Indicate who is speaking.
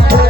Speaker 1: ভুল